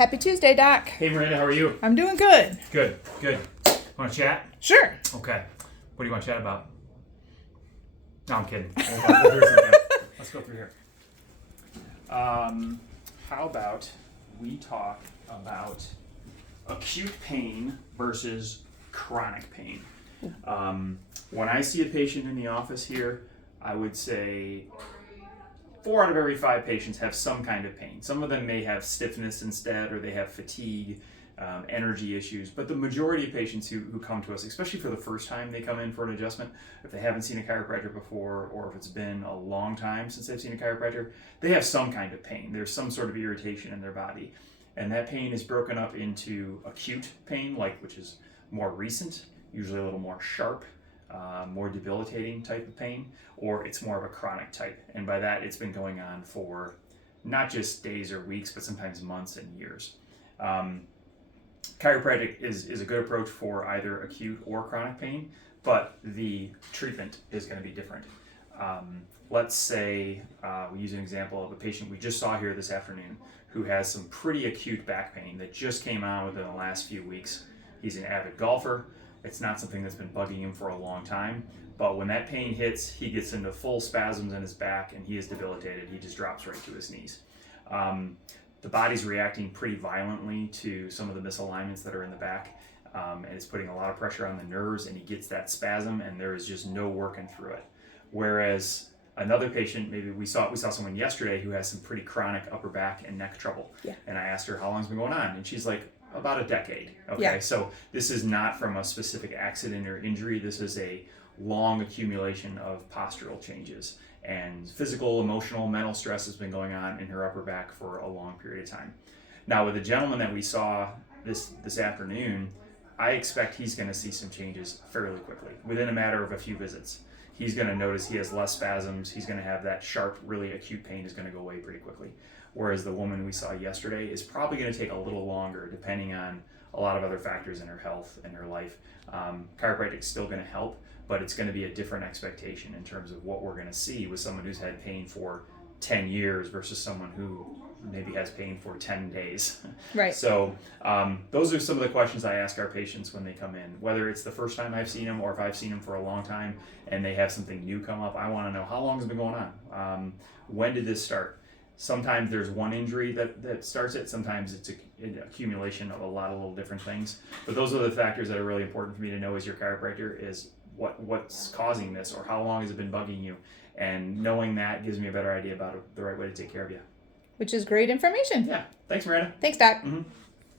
Happy Tuesday, Doc. Hey Miranda, how are you? I'm doing good. Good. Want to chat? Sure. Okay. What do you want to chat about? No, I'm kidding. Let's go through here. How about we talk about acute pain versus chronic pain? When I see a patient in the office here, I would say 4 out of every 5 patients have some kind of pain. Some of them may have stiffness instead, or they have fatigue, energy issues. But the majority of patients who come to us, especially for the first time they come in for an adjustment, if they haven't seen a chiropractor before, or if it's been a long time since they've seen a chiropractor, they have some kind of pain. There's some sort of irritation in their body. And that pain is broken up into acute pain, which is more recent, usually a little more sharp, more debilitating type of pain, or it's more of a chronic type. And by that, it's been going on for not just days or weeks, but sometimes months and years. Chiropractic is a good approach for either acute or chronic pain, but the treatment is going to be different. Let's say we use an example of a patient we just saw here this afternoon who has some pretty acute back pain that just came on within the last few weeks. He's an avid golfer. It's not something that's been bugging him for a long time, but when that pain hits, he gets into full spasms in his back and he is debilitated. He just drops right to his knees. The body's reacting pretty violently to some of the misalignments that are in the back, and it's putting a lot of pressure on the nerves, and he gets that spasm and there is just no working through it. Whereas another patient, maybe we saw someone yesterday who has some pretty chronic upper back and neck trouble. Yeah. And I asked her how long's been going on, and she's like, about a decade. Okay, Yeah. So this is not from a specific accident or injury. This is a long accumulation of postural changes, and physical, emotional, mental stress has been going on in her upper back for a long period of time. Now, with the gentleman that we saw this afternoon, I expect he's going to see some changes fairly quickly, within a matter of a few visits. He's going to notice he has less spasms. He's going to have that sharp, really acute pain is going to go away pretty quickly. Whereas the woman we saw yesterday is probably going to take a little longer, depending on a lot of other factors in her health and her life. Chiropractic is still going to help, but it's going to be a different expectation in terms of what we're going to see with someone who's had pain for 10 years versus someone who maybe has pain for 10 days. Right. So those are some of the questions I ask our patients when they come in. Whether it's the first time I've seen them or if I've seen them for a long time and they have something new come up, I want to know how long has it been going on? When did this start? Sometimes there's one injury that starts it. Sometimes it's an accumulation of a lot of little different things. But those are the factors that are really important for me to know as your chiropractor is what's causing this, or how long has it been bugging you. And knowing that gives me a better idea about the right way to take care of you. Which is great information. Yeah. Thanks, Miranda. Thanks, Doc. Mm-hmm.